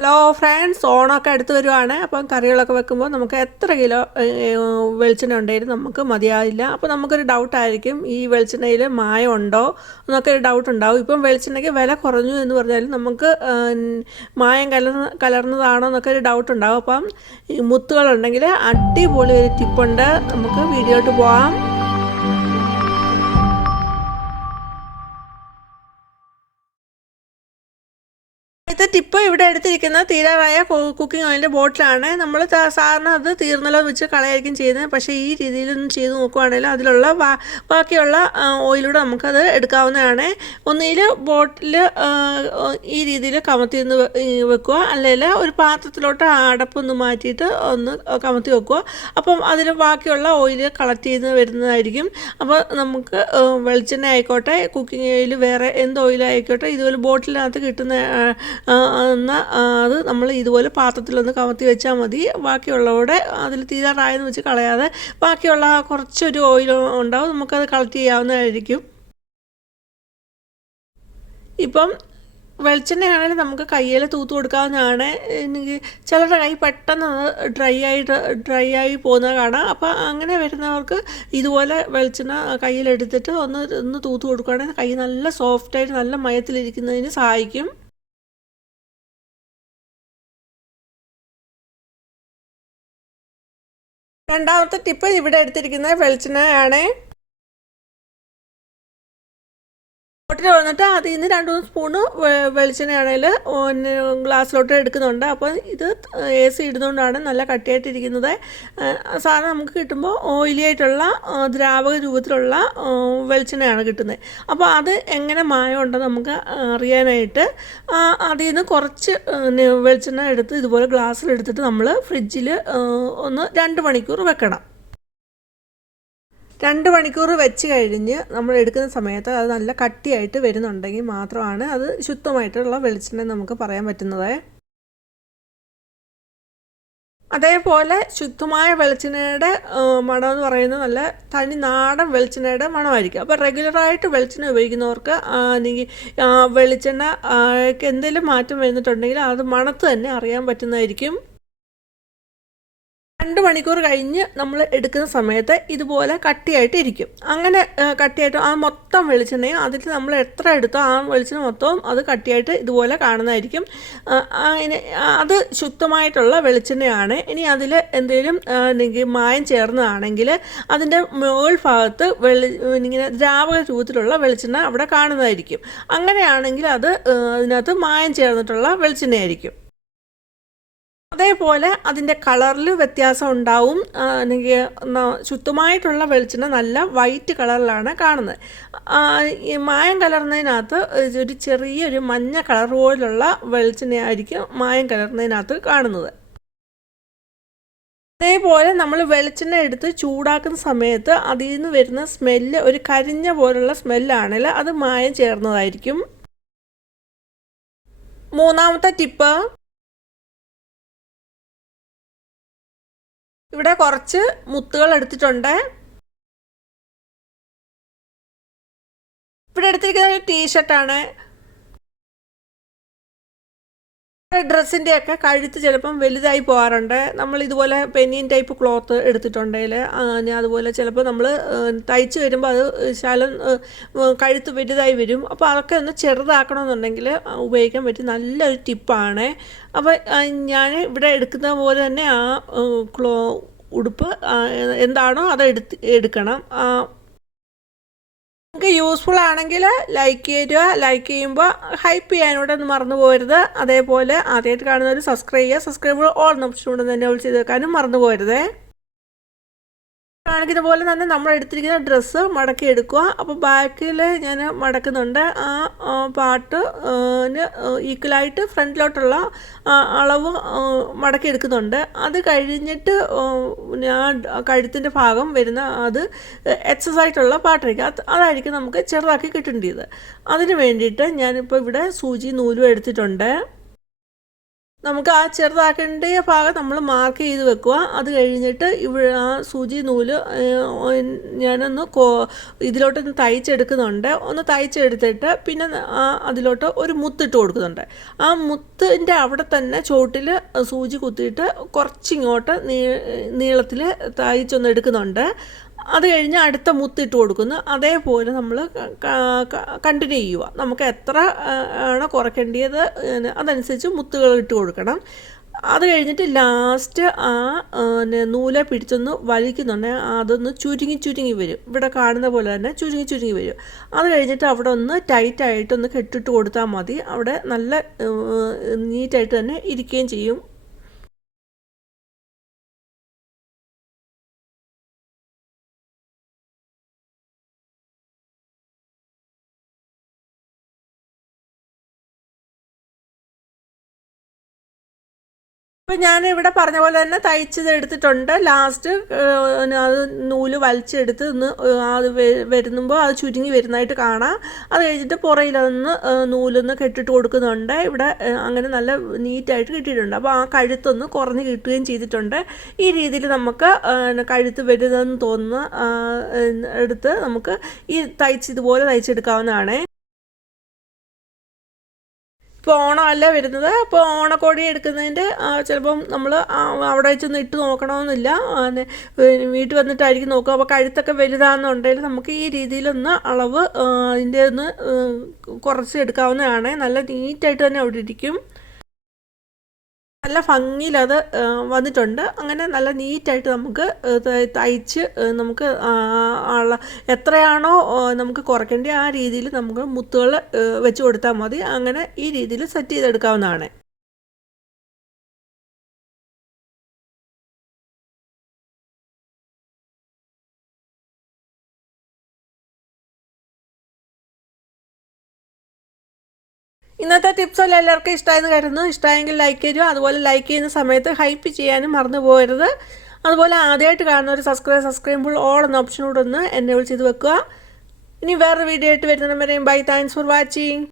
Hello friends ഓണമൊക്കെ അടുത്ത് വരുവാണ്. അപ്പം കറികളൊക്കെ വെക്കുമ്പോൾ നമുക്ക് എത്ര കിലോ വെളിച്ചെണ്ണ ഉണ്ടായാലും നമുക്ക് മതിയാവില്ല. അപ്പോൾ നമുക്കൊരു ഡൗട്ടായിരിക്കും ഈ വെളിച്ചെണ്ണയിൽ മായം ഉണ്ടോ എന്നൊക്കെ ഒരു ഡൗട്ട് ഉണ്ടാവും. ഇപ്പം വെളിച്ചെണ്ണയ്ക്ക് വില കുറഞ്ഞു എന്ന് പറഞ്ഞാലും നമുക്ക് മായം കലർന്ന് കലർന്നതാണോ എന്നൊക്കെ ഒരു ഡൗട്ട് ഉണ്ടാവും. അപ്പം മുത്തുകളുണ്ടെങ്കിൽ അടിപൊളി ഒരു ടിപ്പുണ്ട് നമുക്ക് വീഡിയോട്ട് പോകാം ഇത് ടിപ്പ് ഇവിടെ എടുത്തിരിക്കുന്ന തീരാറായ കുക്കിംഗ് ഓയിലിന്റെ ബോട്ടിലാണ്. നമ്മൾ സാധാരണ അത് തീർന്നല്ലോ വെച്ച് കളയായിരിക്കും ചെയ്യുന്നത്. പക്ഷേ ഈ രീതിയിലൊന്നും ചെയ്ത് നോക്കുവാണെങ്കിൽ അതിലുള്ള ബാക്കിയുള്ള ഓയിലൂടെ നമുക്കത് എടുക്കാവുന്നതാണ്. ഒന്നിൽ ബോട്ടിൽ ഈ രീതിയിൽ കമത്തി ഒന്ന് വെക്കുക. അല്ലെങ്കിൽ ഒരു പാത്രത്തിലോട്ട് അടപ്പൊന്ന് മാറ്റിയിട്ട് ഒന്ന് കമത്തി വെക്കുക. അപ്പം അതിൽ ബാക്കിയുള്ള ഓയിൽ കളക്ട് ചെയ്ത് വരുന്നതായിരിക്കും. അപ്പോൾ നമുക്ക് വെളിച്ചെണ്ണ ആയിക്കോട്ടെ കുക്കിംഗ് ഓയിൽ വേറെ എന്ത് ഓയിലായിക്കോട്ടെ ഇതുപോലെ ബോട്ടിലിനകത്ത് കിട്ടുന്ന എന്നാൽ അത് നമ്മൾ ഇതുപോലെ പാത്രത്തിലൊന്ന് കമത്തി വെച്ചാൽ മതി. ബാക്കിയുള്ളവിടെ അതിൽ തീരാറായെന്ന് വെച്ച് കളയാതെ ബാക്കിയുള്ള കുറച്ചൊരു ഓയിൽ ഉണ്ടാവും. നമുക്കത് കളക്ട് ചെയ്യാവുന്നതായിരിക്കും. ഇപ്പം വെളിച്ചെണ്ണയാണെങ്കിൽ നമുക്ക് കയ്യിൽ തൂത്ത് കൊടുക്കാവുന്നതാണ്. എനിക്ക് ചിലരുടെ കൈ പെട്ടെന്ന് ഡ്രൈ ആയിട്ട് ഡ്രൈ ആയി പോകുന്നത് കാണാം. അപ്പോൾ അങ്ങനെ വരുന്നവർക്ക് ഇതുപോലെ വെളിച്ചെണ്ണ കയ്യിലെടുത്തിട്ട് ഒന്ന് ഒന്ന് തൂത്ത് കൊടുക്കുകയാണെങ്കിൽ കൈ നല്ല സോഫ്റ്റായിട്ട് നല്ല മയത്തിലിരിക്കുന്നതിന് സഹായിക്കും. രണ്ടാമത്തെ ടിപ്പ് ഇവിടെ എടുത്തിരിക്കുന്നത് വെളിച്ചെണ്ണയാണ്. ബോട്ടിൽ വന്നിട്ട് അതിൽ നിന്ന് രണ്ട് മൂന്ന് സ്പൂണ് വെളിച്ചെണ്ണയാണെങ്കിൽ ഗ്ലാസ്സിലോട്ട് എടുക്കുന്നുണ്ട്. അപ്പോൾ ഇത് എ സി ഇടുന്നതുകൊണ്ടാണ് നല്ല കട്ടിയായിട്ടിരിക്കുന്നത്. സാധനം നമുക്ക് കിട്ടുമ്പോൾ ഓയിലി ആയിട്ടുള്ള ദ്രാവക രൂപത്തിലുള്ള വെളിച്ചെണ്ണയാണ് കിട്ടുന്നത്. അപ്പോൾ അത് എങ്ങനെ മായമുണ്ടെന്ന് നമുക്ക് അറിയാനായിട്ട് അതിൽ നിന്ന് കുറച്ച് വെളിച്ചെണ്ണ എടുത്ത് ഇതുപോലെ ഗ്ലാസ്സിലെടുത്തിട്ട് നമ്മൾ ഫ്രിഡ്ജിൽ ഒന്ന് രണ്ട് മണിക്കൂർ വെക്കണം. രണ്ട് മണിക്കൂർ വെച്ച് കഴിഞ്ഞ് നമ്മൾ എടുക്കുന്ന സമയത്ത് അത് നല്ല കട്ടിയായിട്ട് വരുന്നുണ്ടെങ്കിൽ മാത്രമാണ് അത് ശുദ്ധമായിട്ടുള്ള വെളിച്ചെണ്ണ നമുക്ക് പറയാൻ പറ്റുന്നത്. അതേപോലെ ശുദ്ധമായ വെളിച്ചെണ്ണയുടെ മണം എന്ന് പറയുന്നത് നല്ല തനി നാടൻ വെളിച്ചെണ്ണയുടെ മണമായിരിക്കും. അപ്പോൾ റെഗുലറായിട്ട് വെളിച്ചെണ്ണ ഉപയോഗിക്കുന്നവർക്ക് അല്ലെങ്കിൽ വെളിച്ചെണ്ണ എന്തെങ്കിലും മാറ്റം വരുന്നിട്ടുണ്ടെങ്കിൽ അത് മണത്ത് തന്നെ അറിയാൻ പറ്റുന്നതായിരിക്കും. രണ്ട് മണിക്കൂർ കഴിഞ്ഞ് നമ്മൾ എടുക്കുന്ന സമയത്ത് ഇതുപോലെ കട്ടിയായിട്ട് ഇരിക്കും. അങ്ങനെ കട്ടിയായിട്ട് ആ മൊത്തം വെളിച്ചെണ്ണയും അതിൽ നമ്മൾ എത്ര എടുത്തോ ആ വെളിച്ചെണ്ണ മൊത്തവും അത് കട്ടിയായിട്ട് ഇതുപോലെ കാണുന്നതായിരിക്കും. അത് ശുദ്ധമായിട്ടുള്ള വെളിച്ചെണ്ണയാണ്. ഇനി അതിൽ എന്തെങ്കിലും മായം ചേർന്നതാണെങ്കിൽ അതിന്റെ മുകൾ ഭാഗത്ത് വെളി ഇങ്ങനെ ദ്രാവക രൂപത്തിലുള്ള വെളിച്ചെണ്ണ അവിടെ കാണുന്നതായിരിക്കും. അങ്ങനെയാണെങ്കിൽ അത് അതിനകത്ത് മായം ചേർന്നിട്ടുള്ള വെളിച്ചെണ്ണയായിരിക്കും. അതേപോലെ അതിന്റെ കളറിൽ വ്യത്യാസം ഉണ്ടാവും. അല്ലെങ്കിൽ ശുദ്ധമായിട്ടുള്ള വെളിച്ചെണ്ണ നല്ല വൈറ്റ് കളറിലാണ് കാണുന്നത്. ഈ മായം കലർന്നതിനകത്ത് ഒരു ചെറിയൊരു മഞ്ഞ കളർ പോലുള്ള വെളിച്ചെണ്ണയായിരിക്കും മായം കലർന്നതിനകത്ത് കാണുന്നത്. അതേപോലെ നമ്മൾ വെളിച്ചെണ്ണ എടുത്ത് ചൂടാക്കുന്ന സമയത്ത് അതിൽ നിന്ന് വരുന്ന സ്മെല്ല് ഒരു കരിഞ്ഞ പോലുള്ള സ്മെല്ലാണെങ്കിൽ അത് മായം ചേർന്നതായിരിക്കും. മൂന്നാമത്തെ ടിപ്പ്. ഇവിടെ കുറച്ച് മുത്തുകൾ എടുത്തിട്ടുണ്ട്. ഇവിടെ എടുത്തിരിക്കുന്ന ഒരു ടീഷർട്ടാണ് ഡ്രസ്സിന്റെ ഒക്കെ കഴുത്ത് ചിലപ്പം വലുതായി പോകാറുണ്ട്. നമ്മൾ ഇതുപോലെ പെനിയൻ ടൈപ്പ് ക്ലോത്ത് എടുത്തിട്ടുണ്ടെങ്കിൽ അതുപോലെ ചിലപ്പോൾ നമ്മൾ തയ്ച്ച് വരുമ്പോൾ അത് ശലം കഴുത്ത് വലുതായി വരും. അപ്പോൾ അതൊക്കെ ഒന്ന് ചെറുതാക്കണമെന്നുണ്ടെങ്കിൽ ഉപയോഗിക്കാൻ പറ്റിയ നല്ലൊരു ടിപ്പാണ്. അപ്പോൾ ഞാൻ ഇവിടെ എടുക്കുന്ന പോലെ തന്നെ ആ ക്ലോ ഉടുപ്പ് എന്താണോ അത് എടുത്ത് എടുക്കണം. നിങ്ങൾക്ക് യൂസ്ഫുൾ ആണെങ്കിൽ ലൈക്ക് ചെയ്യുക ലൈക്ക് ചെയ്യുമ്പോൾ ഹൈപ്പ് ചെയ്യാനൂടെ ഒന്ന് മറന്നു പോകരുത്. അതേപോലെ ആദ്യമായിട്ട് കാണുന്നവർ സബ്സ്ക്രൈബ് ചെയ്യുക. സബ്സ്ക്രൈബ് ഓൾ ഓപ്ഷൻ കൊണ്ട് തന്നെ വിളിച്ച് ചെയ്തേക്കാനും മറന്നു പോകരുതേ. കാണിക്കുന്ന പോലെ തന്നെ നമ്മൾ എടുത്തിരിക്കുന്ന ഡ്രസ്സ് മടക്കി എടുക്കുക. അപ്പോൾ ബാക്കിൽ ഞാൻ മടക്കുന്നുണ്ട്. ആ പാട്ട് ഈക്വലായിട്ട് ഫ്രണ്ടിലോട്ടുള്ള അളവ് മടക്കി എടുക്കുന്നുണ്ട്. അത് കഴിഞ്ഞിട്ട് ആ കഴുത്തിന്റെ ഭാഗം വരുന്ന അത് എക്സസ് ആയിട്ടുള്ള പാട്ടായിരിക്കും അത് അതായിരിക്കും നമുക്ക് ചെറുതാക്കി കിട്ടേണ്ടത് അതിന് വേണ്ടിയിട്ട് ഞാനിപ്പോൾ ഇവിടെ സൂചി നൂലും എടുത്തിട്ടുണ്ട്. നമുക്ക് ആ ചെറുതാക്കേണ്ട ഭാഗം നമ്മൾ മാർക്ക് ചെയ്ത് വെക്കുക. അത് കഴിഞ്ഞിട്ട് ഇവിടെ ആ സൂചി നൂൽ ഞാനൊന്ന് കോ ഇതിലോട്ടൊന്ന് തയ്ച്ചെടുക്കുന്നുണ്ട്. ഒന്ന് തയ്ച്ചെടുത്തിട്ട് പിന്നെ ആ അതിലോട്ട് ഒരു മുത്തിട്ട് കൊടുക്കുന്നുണ്ട്. ആ മുത്തിന്റെ അവിടെ തന്നെ ചോട്ടിൽ സൂചി കുത്തിയിട്ട് കുറച്ചിങ്ങോട്ട് നീ നീളത്തിൽ തയ്ച്ചൊന്ന് എടുക്കുന്നുണ്ട്. അത് കഴിഞ്ഞ് അടുത്ത മുത്തിട്ട് കൊടുക്കുന്നു. അതേപോലെ നമ്മൾ കണ്ടിന്യൂ ചെയ്യുക. നമുക്ക് എത്ര ആണ് കുറയ്ക്കേണ്ടത് അതനുസരിച്ച് മുത്തുകൾ ഇട്ട് കൊടുക്കണം. അത് കഴിഞ്ഞിട്ട് ലാസ്റ്റ് ആ നൂലെ പിടിച്ചൊന്ന് വലിക്കുന്നുണ്ടെങ്കിൽ അതൊന്ന് ചുരുങ്ങി ചുരുങ്ങി വരും. ഇവിടെ കാണുന്ന പോലെ തന്നെ ചുരുങ്ങി ചുരുങ്ങി വരും. അത് കഴിഞ്ഞിട്ട് അവിടെ ഒന്ന് ടൈറ്റായിട്ടൊന്ന് കെട്ടിട്ട് കൊടുത്താൽ മതി. അവിടെ നല്ല നീറ്റായിട്ട് തന്നെ ഇരിക്കുകയും ചെയ്യും. ഇപ്പം ഞാൻ ഇവിടെ പറഞ്ഞ പോലെ തന്നെ തയ്ച്ചത് എടുത്തിട്ടുണ്ട്. ലാസ്റ്റ് അത് നൂൽ വലിച്ചെടുത്ത് ഒന്ന് അത് വരുമ്പോൾ അത് ചുരുങ്ങി വരുന്നതായിട്ട് കാണാം. അത് കഴിഞ്ഞിട്ട് പുറയിലൊന്ന് നൂലൊന്ന് കെട്ടിട്ട് കൊടുക്കുന്നുണ്ട്. ഇവിടെ അങ്ങനെ നല്ല നീറ്റായിട്ട് കിട്ടിയിട്ടുണ്ട്. അപ്പോൾ ആ കഴുത്തൊന്ന് കുറഞ്ഞ് കിട്ടുകയും ചെയ്തിട്ടുണ്ട്. ഈ രീതിയിൽ നമുക്ക് കഴുത്ത് വരുന്നതെന്ന് തോന്നുന്ന എടുത്ത് നമുക്ക് ഈ തയ്ച്ച് ഇതുപോലെ തയ്ച്ചെടുക്കാവുന്നതാണ്. ഇപ്പോൾ ഓണമല്ല വരുന്നത്. അപ്പോൾ ഓണക്കോടി എടുക്കുന്നതിന്റെ ചിലപ്പം നമ്മൾ അവിടെ വെച്ച് ഇട്ട് നോക്കണമെന്നില്ല വീട്ടിൽ വന്നിട്ടായിരിക്കും നോക്കുക. അപ്പോൾ കഴുത്തൊക്കെ വലുതാണെന്നുണ്ടെങ്കിൽ നമുക്ക് ഈ രീതിയിലൊന്ന് അളവ് അതിന്റെ ഒന്ന് കുറച്ച് എടുക്കാവുന്നതാണ്. നല്ല നീറ്റായിട്ട് തന്നെ അവിടെ ഇരിക്കും. നല്ല ഭംഗിയിൽ അത് വന്നിട്ടുണ്ട്. അങ്ങനെ നല്ല നീറ്റായിട്ട് നമുക്ക് തയ്ച്ച് നമുക്ക് ഉള്ള എത്രയാണോ നമുക്ക് കുറയ്ക്കേണ്ടത് ആ രീതിയിൽ നമുക്ക് മുത്തുകൾ വെച്ച് കൊടുത്താൽ മതി. അങ്ങനെ ഈ രീതിയിൽ സെറ്റ് ചെയ്തെടുക്കാവുന്നതാണ്. ഇന്നത്തെ ടിപ്സ് എല്ലാം എല്ലാവർക്കും ഇഷ്ടമായെന്ന് കരുതുന്നു. ഇഷ്ടമായെങ്കിൽ ലൈക്ക് ചെയ്യുക. അതുപോലെ ലൈക്ക് ചെയ്യുന്ന സമയത്ത് ഹൈപ്പ് ചെയ്യാനും മറന്നു പോകരുത്. അതുപോലെ ആദ്യമായിട്ട് കാണുന്ന ഒരു സബ്സ്ക്രൈബ് സബ്സ്ക്രൈബ് ചെയ്യുമ്പോൾ ഓൾ എന്ന ഓപ്ഷനോടൊന്ന് എന്നെ ചെയ്ത് വെക്കുക. ഇനി വേറൊരു വീഡിയോ ആയിട്ട് വരുന്നവരെയും ബൈ താങ്ക്സ് ഫോർ വാച്ചിങ്